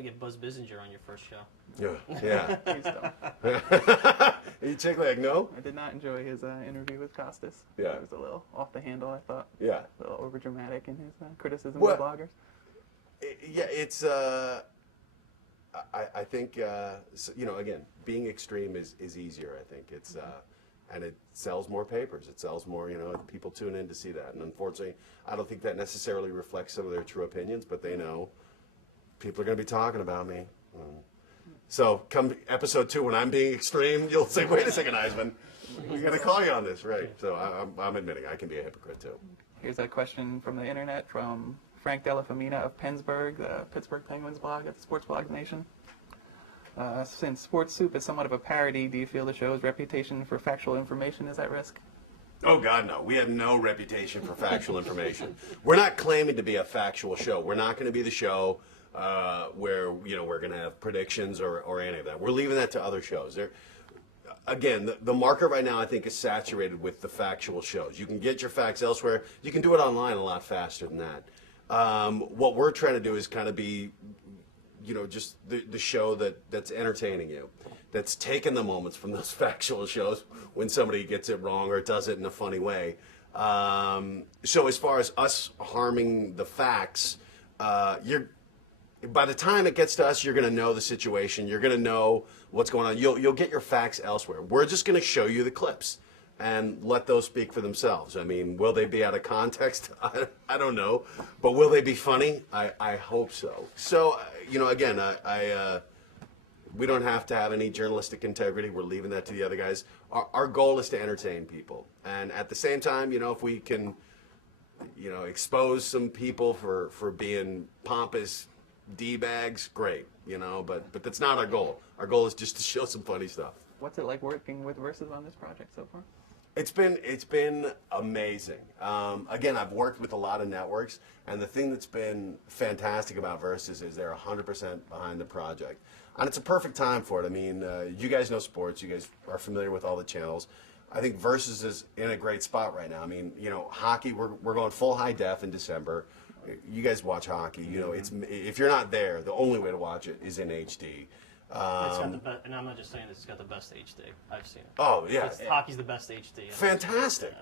to get Buzz Bissinger on your first show. Yeah. Please don't. You check like, no? I did not enjoy his interview with Costas. Yeah. It was a little off the handle, I thought. Yeah. A little overdramatic in his criticism Well, of bloggers. Yeah, it's, I think, you know, again, being extreme is easier, I think. It's, and it sells more papers. It sells more, you know, people tune in to see that. And unfortunately, I don't think that necessarily reflects some of their true opinions, but they know people are going to be talking about me. So come episode 2, when I'm being extreme, you'll say, wait a second, Iseman, we're going to call you on this, right? So I'm admitting I can be a hypocrite too. Here's a question from the internet from Frank Della Famina of Pennsburg, the Pittsburgh Penguins blog at the Sports Blog Nation. Since Sports Soup is somewhat of a parody, do you feel the show's reputation for factual information is at risk? Oh, God, no. We have no reputation for factual information. We're not claiming to be a factual show. We're not going to be the show where, you know, we're going to have predictions or any of that. We're leaving that to other shows. Again, the market right now, I think, is saturated with the factual shows. You can get your facts elsewhere. You can do it online a lot faster than that. What we're trying to do is kind of be, you know, just the show that's entertaining you, that's taking the moments from those factual shows when somebody gets it wrong or does it in a funny way. So as far as us harming the facts, by the time it gets to us, you're going to know the situation. You're going to know what's going on. You'll get your facts elsewhere. We're just going to show you the clips and let those speak for themselves. I mean, will they be out of context? I don't know. But will they be funny? I hope so. So, you know, again, we don't have to have any journalistic integrity. We're leaving that to the other guys. Our goal is to entertain people. And at the same time, you know, if we can, you know, expose some people for being pompous D-bags, great, you know, but that's not our goal. Our goal is just to show some funny stuff. What's it like working with Versus on this project so far? It's been amazing. Again, I've worked with a lot of networks, and the thing that's been fantastic about Versus is they're 100% behind the project. And it's a perfect time for it. I mean, you guys know sports. You guys are familiar with all the channels. I think Versus is in a great spot right now. I mean, you know, hockey, we're going full high def in December. You guys watch hockey. You know, if you're not there, the only way to watch it is in HD. It's got the best, and I'm not just saying this, it's got the best HD. I've seen it. Oh yeah, Hockey's the best HD. Fantastic.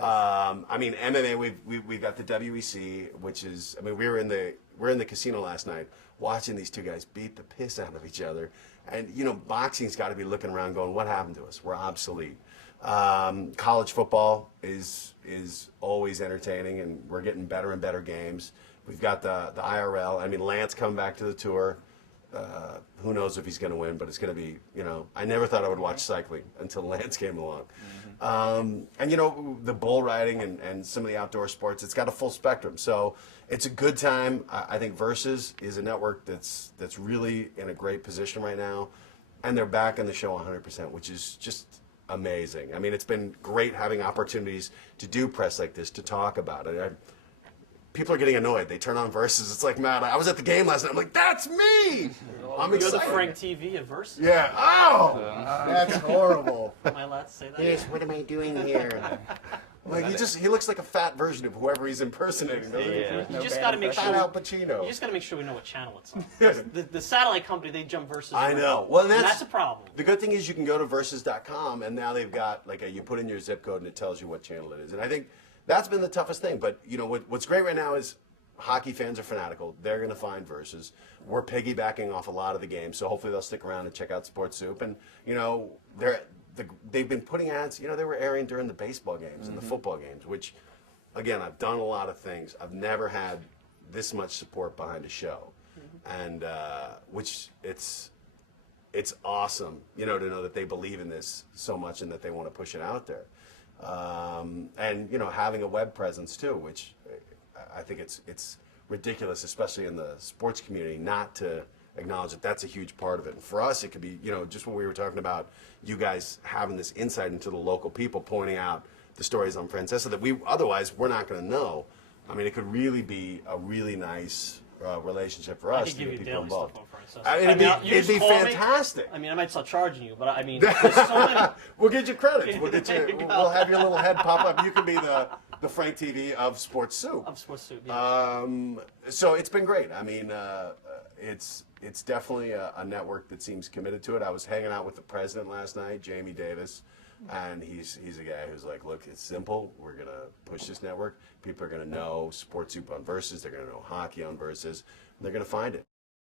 I mean, MMA. We've got the WEC, which is. I mean, we're in the casino last night watching these two guys beat the piss out of each other, and you know, boxing's got to be looking around, going, "What happened to us? We're obsolete." College football is always entertaining, and we're getting better and better games. We've got the IRL. I mean, Lance come back to the tour. Who knows if he's going to win, but it's going to be, you know, I never thought I would watch cycling until Lance came along. And, you know, the bull riding and some of the outdoor sports, it's got a full spectrum. So it's a good time. I think Versus is a network that's really in a great position right now. And they're back on the show 100%, which is just amazing. I mean, it's been great having opportunities to do press like this, to talk about it. People are getting annoyed. They turn on Versus. It's like, man, I was at the game last night. I'm like, that's me. I'm excited. You're the Frank TV of Versus. Yeah. Oh, That's horrible. Am I allowed to say that? Yes, what am I doing here? like he looks like a fat version of whoever he's impersonating. doesn't he? Yeah. No You just bad got to make Fat sure. Al Pacino. You just got to make sure we know what channel it's on. The satellite company, they jump Versus. I right know. now. Well, And that's a problem. The good thing is you can go to versus.com, and now they've got you put in your zip code and it tells you what channel it is. And I think that's been the toughest thing. But you know what's great right now is hockey fans are fanatical. They're going to find Versus. We're piggybacking off a lot of the games, so hopefully they'll stick around and check out Sports Soup. And you know they've been putting ads. You know, they were airing during the baseball games and the football games, which, again, I've done a lot of things. I've never had this much support behind a show, and which it's awesome, you know, to know that they believe in this so much and that they want to push it out there. And you know, having a web presence too, which I think it's ridiculous, especially in the sports community, not to acknowledge that that's a huge part of it. And for us, it could be, you know, just what we were talking about, you guys having this insight into the local people, pointing out the stories on Francesa that we're not going to know. I mean, it could really be a really nice relationship for us I could to give get you people daily involved. stuff on Francesa. It'd be fantastic. I mean, I might start charging you, but I mean, there's so many. We'll get you credits. There you go. We'll have your little head pop up. You can be the Frank TV of Sports Soup. Of Sports Soup, yeah. So it's been great. I mean, it's definitely a network that seems committed to it. I was hanging out with the president last night, Jamie Davis, and he's a guy who's like, look, it's simple. We're gonna push this network. People are gonna know Sports Soup on Versus. They're gonna know hockey on Versus. And they're gonna find it.